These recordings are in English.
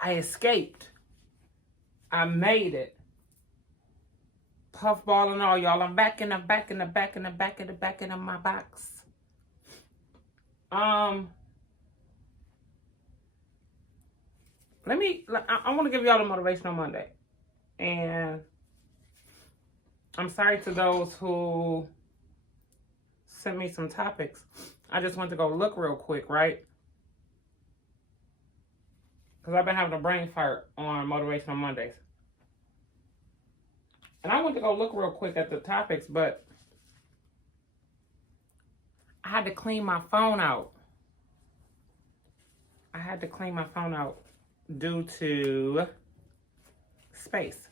I escaped. I made it. Puffball and all, y'all. I'm back in the back in the back in the back in the back in my box. I want to give y'all a Motivational Monday. And I'm sorry to those who sent me some topics. I just went to go look real quick, right? Because I've been having a brain fart on Motivational Mondays. And I went to go look real quick at the topics, but I had to clean my phone out. I had to clean my phone out due to space.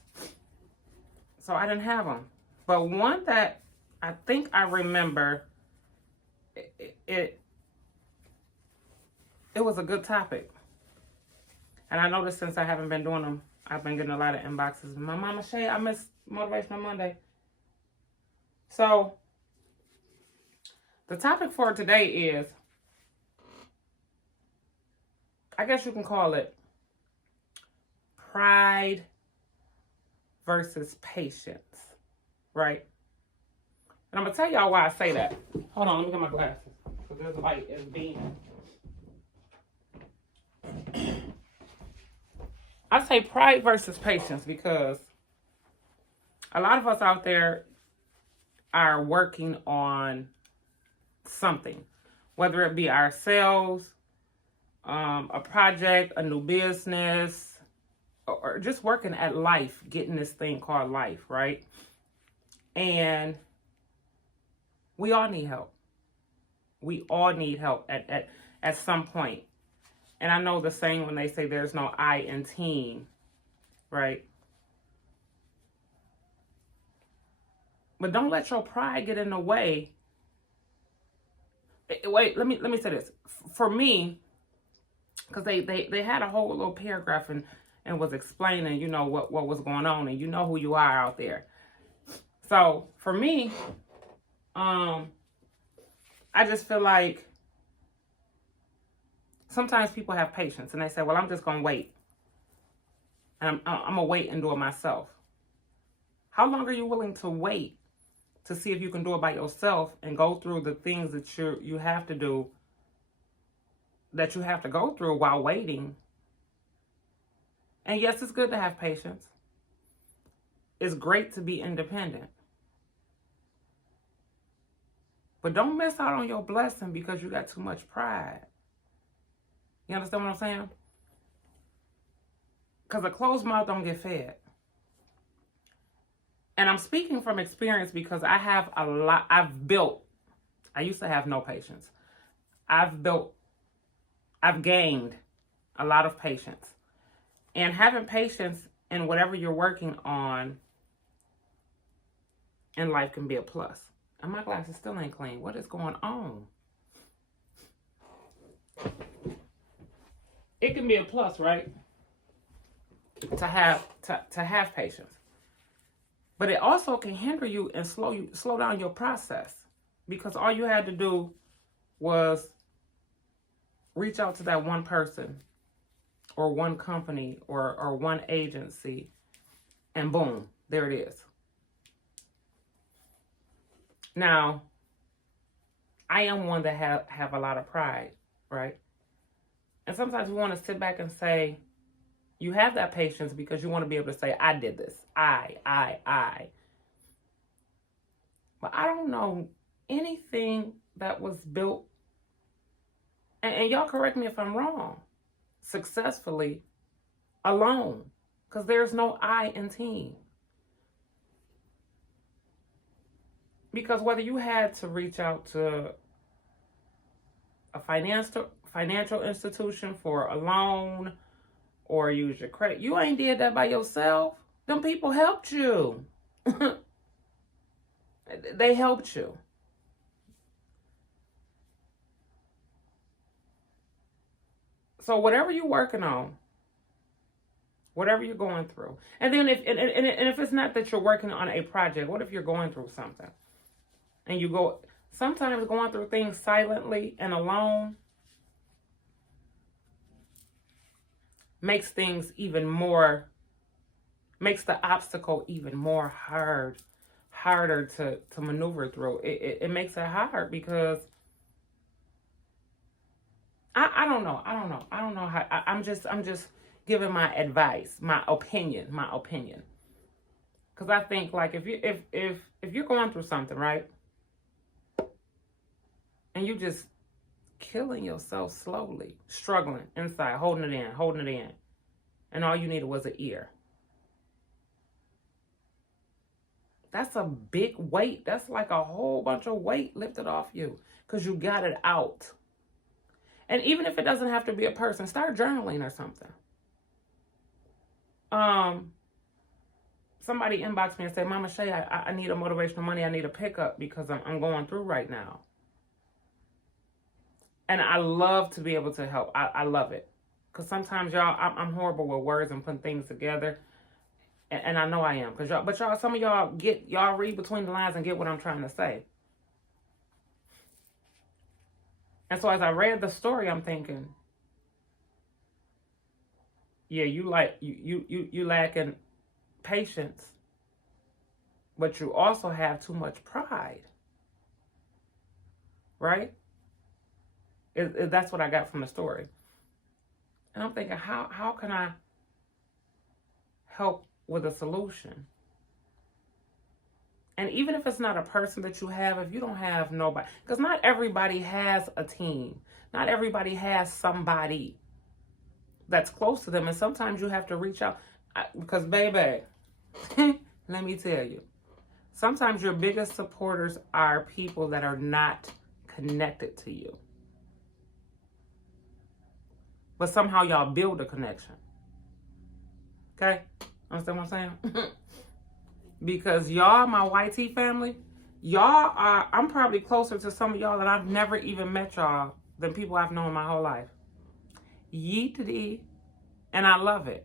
So I didn't have them. But one that I think I remember, it was a good topic. And I noticed since I haven't been doing them, I've been getting a lot of inboxes. My mama Shay, I miss Motivational Monday. So the topic for today is, I guess you can call it pride versus patience, right? And I'm going to tell y'all why I say that. Hold on, let me get my glasses, because this light is beaming. I say pride versus patience because a lot of us out there are working on something, whether it be ourselves, a project, a new business, or just working at life, getting this thing called life, right? And we all need help. We all need help at some point. And I know the saying when they say there's no I in team, right? But don't let your pride get in the way. Wait, let me say this. For me, because they had a whole little paragraph and was explaining, you know, what was going on, and you know who you are out there. So for me, I just feel like sometimes people have patience and they say, well, I'm just going to wait. And I'm going to wait and do it myself. How long are you willing to wait to see if you can do it by yourself and go through the things that you have to do, that you have to go through while waiting? And yes, it's good to have patience. It's great to be independent. But don't miss out on your blessing because you got too much pride. You understand what I'm saying? Because a closed mouth don't get fed. And I'm speaking from experience because I used to have no patience. I've gained a lot of patience. And having patience in whatever you're working on in life can be a plus. And my glasses still ain't clean. What is going on? It can be a plus, right? To have patience. But it also can hinder you and slow down your process, because all you had to do was reach out to that one person or one company or one agency, and boom, there it is. Now, I am one that have a lot of pride, right? And sometimes we want to sit back and say, you have that patience because you want to be able to say, I did this. I. But I don't know anything that was built, and y'all correct me if I'm wrong, successfully alone. Because there's no I in team. Because whether you had to reach out to a financial institution for a loan or use your credit, you ain't did that by yourself. Them people helped you. They helped you. So whatever you're working on, whatever you're going through, and then if it's not that you're working on a project, what if you're going through something? And sometimes going through things silently and alone makes things makes the obstacle even more harder to maneuver through. It makes it hard because I don't know. I don't know how. I'm just giving my advice, my opinion. Because I think, like, if you're going through something, right, and you just killing yourself slowly, struggling inside, holding it in, and all you needed was an ear. That's a big weight. That's like a whole bunch of weight lifted off you because you got it out. And even if it doesn't have to be a person, start journaling or something. Somebody inboxed me and said, Mama Shay, I need a motivational money. I need a pickup because I'm going through right now. And I love to be able to help. I love it. Because sometimes, y'all, I'm horrible with words and putting things together. And I know I am. But y'all, some of y'all read between the lines and get what I'm trying to say. And so as I read the story, I'm thinking, yeah, you lacking patience, but you also have too much pride, right? That's what I got from the story. And I'm thinking, how can I help with a solution? And even if it's not a person that you have, if you don't have nobody, because not everybody has a team. Not everybody has somebody that's close to them. And sometimes you have to reach out. Because, baby, let me tell you, sometimes your biggest supporters are people that are not connected to you. But somehow y'all build a connection. Okay? Understand what I'm saying? Because y'all, my YT family, y'all are, I'm probably closer to some of y'all that I've never even met y'all than people I've known my whole life. Yeetity. And I love it.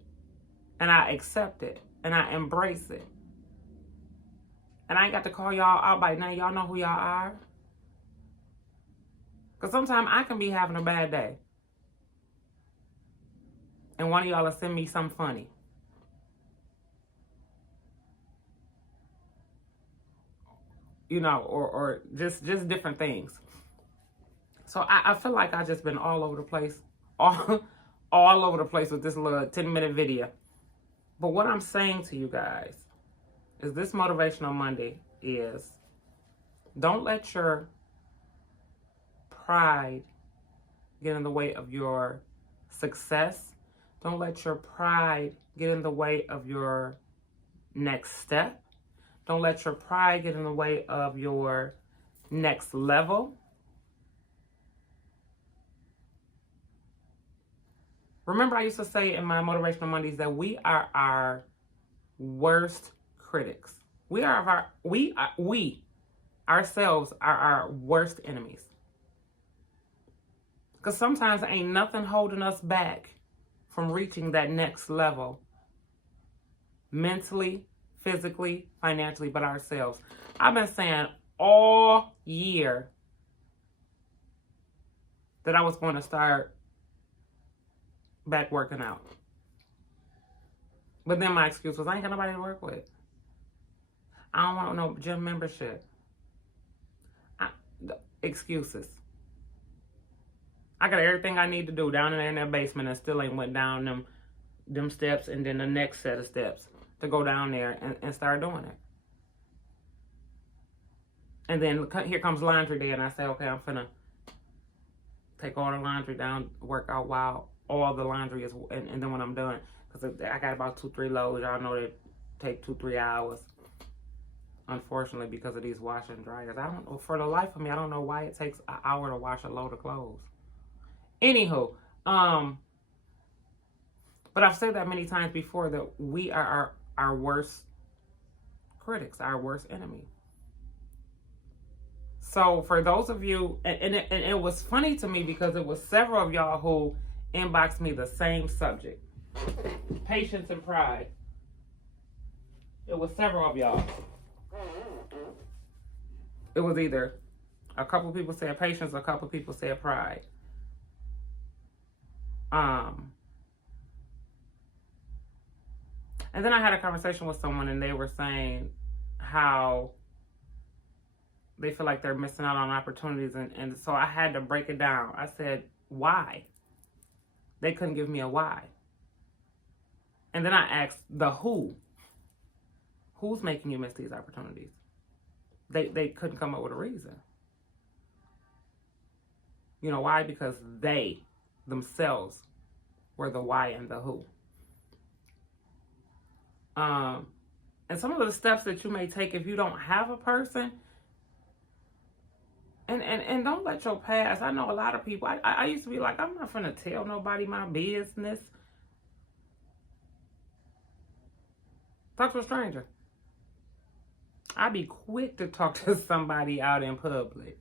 And I accept it. And I embrace it. And I ain't got to call y'all out by name. Y'all know who y'all are. Because sometimes I can be having a bad day. And one of y'all will send me something funny. You know, or just different things. So I feel like I've just been all over the place. All over the place with this little 10-minute video. But what I'm saying to you guys is this Motivational Monday is don't let your pride get in the way of your success. Don't let your pride get in the way of your next step. Don't let your pride get in the way of your next level. Remember, I used to say in my Motivational Mondays that we are our worst critics. We ourselves are our worst enemies. Because sometimes ain't nothing holding us back from reaching that next level mentally, physically, financially, but ourselves. I've been saying all year that I was going to start back working out. But then my excuse was, I ain't got nobody to work with. I don't want no gym membership. Excuses. I got everything I need to do down in that basement and still ain't went down them steps and then the next set of steps to go down there and start doing it. And then here comes laundry day and I say, okay, I'm finna take all the laundry down, work out while all the laundry is, and then when I'm done, because I got about 2-3 loads, y'all know they take 2-3 hours. Unfortunately, because of these washer and dryers. I don't know, for the life of me, I don't know why it takes an hour to wash a load of clothes. Anywho, but I've said that many times before that we are our worst critics, our worst enemy. So for those of you, and it was funny to me because it was several of y'all who inboxed me the same subject. Patience and pride. It was several of y'all. It was either a couple people said patience, a couple people said pride. And then I had a conversation with someone, and they were saying how they feel like they're missing out on opportunities. And so I had to break it down. I said, why? They couldn't give me a why. And then I asked the who. Who's making you miss these opportunities? They couldn't come up with a reason. You know why? Because they themselves were the why and the who. And some of the steps that you may take if you don't have a person, and don't let your past, I know a lot of people, I used to be like, I'm not finna tell nobody my business. Talk to a stranger. I'd be quick to talk to somebody out in public.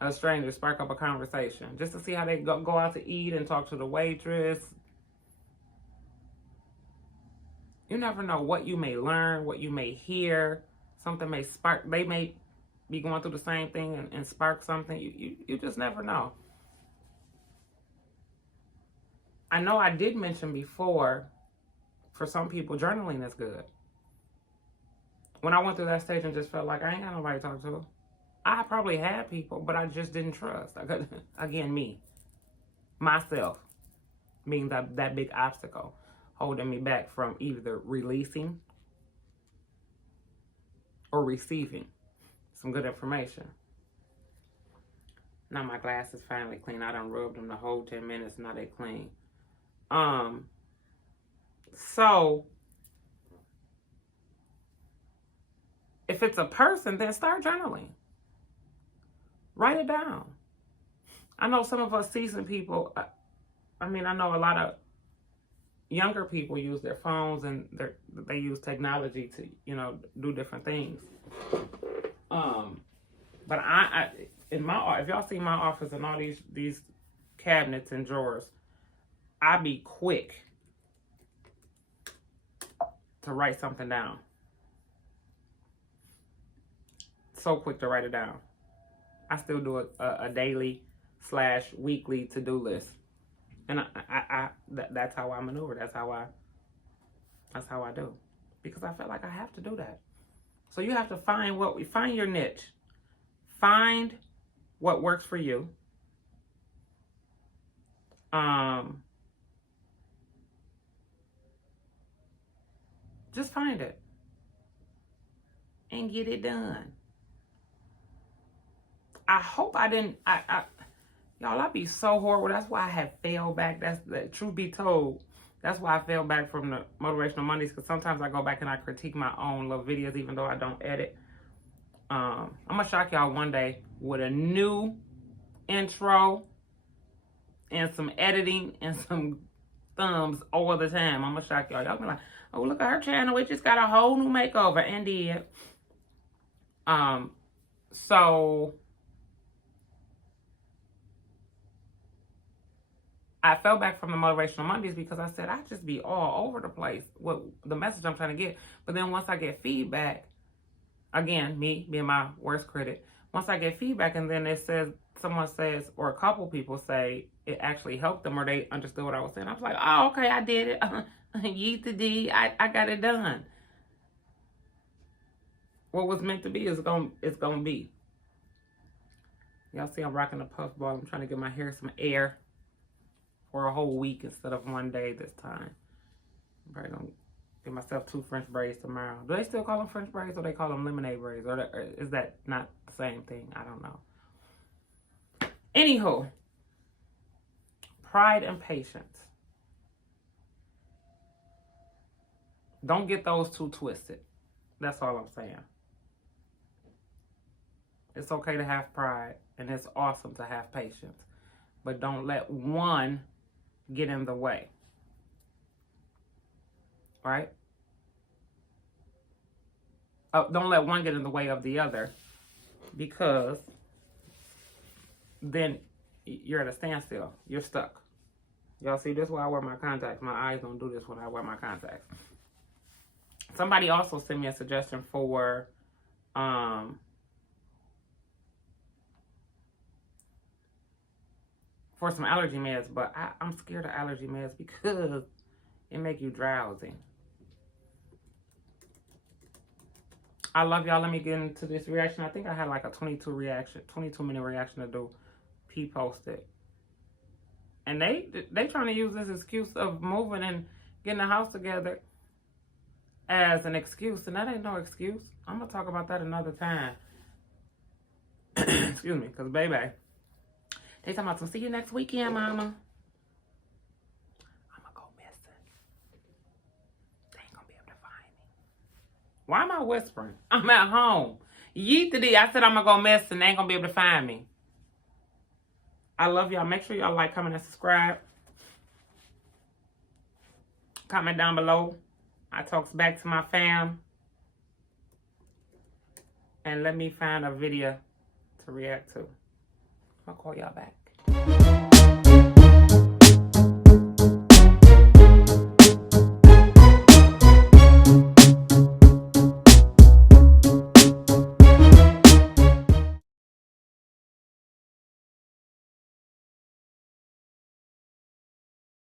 A stranger, spark up a conversation just to see how they go out to eat and talk to the waitress. You never know what you may learn, what you may hear. Something may spark. They may be going through the same thing and spark something. You just never know. I know I did mention before, for some people, journaling is good. When I went through that stage and just felt like I ain't got nobody to talk to, I probably had people, but I just didn't trust. Again, me, myself, being that big obstacle holding me back from either releasing or receiving some good information. Now my glass is finally clean. I done rubbed them the whole 10 minutes. Now they clean. So if it's a person, then start journaling. Write it down. I know some of us seasoned people, I know a lot of younger people use their phones and they use technology to, do different things. But if y'all see my office and all these cabinets and drawers, I be quick to write something down. So quick to write it down. I still do a daily/weekly to-do list, and that's how I maneuver. That's how I do, because I feel like I have to do that. So you have to find your niche, find what works for you. Just find it and get it done. I hope I didn't, y'all, I be so horrible. That's why I have failed back. Truth be told, that's why I fell back from the Motivational Mondays, because sometimes I go back and I critique my own little videos, even though I don't edit. I'm going to shock y'all one day with a new intro and some editing and some thumbs all the time. I'm going to shock y'all. Y'all be like, oh, look at her channel. It just got a whole new makeover. And did. So I fell back from the Motivational Mondays because I said I just be all over the place with the message I'm trying to get. But then once I get feedback, again, me being my worst critic, once I get feedback and then someone says, or a couple people say it actually helped them or they understood what I was saying, I was like, oh, okay, I did it. Yeet the D, I got it done. What was meant to be is gonna be. Y'all see I'm rocking a puff ball. I'm trying to give my hair some air for a whole week instead of one day this time. I'm probably gonna give myself 2 French braids tomorrow. Do they still call them French braids or they call them lemonade braids? Or is that not the same thing? I don't know. Anywho, pride and patience. Don't get those two twisted. That's all I'm saying. It's okay to have pride and it's awesome to have patience. But don't let one get in the way. Right? Oh, don't let one get in the way of the other, because then you're at a standstill. You're stuck. Y'all see, this is why I wear my contacts. My eyes don't do this when I wear my contacts. Somebody also sent me a suggestion for some allergy meds, but I'm scared of allergy meds because it make you drowsy. I love y'all. Let me get into this reaction. I think I had like a 22-minute reaction to do. P posted. And they trying to use this excuse of moving and getting the house together as an excuse. And that ain't no excuse. I'm going to talk about that another time. Excuse me. Because, baby, they talking about, so see you next weekend, mama. I'm going to go missing. They ain't going to be able to find me. Why am I whispering? I'm at home. Yeetity, I said I'm going to go missing. They ain't going to be able to find me. I love y'all. Make sure y'all like, comment, and subscribe. Comment down below. I talks back to my fam. And let me find a video to react to. I'll call y'all back.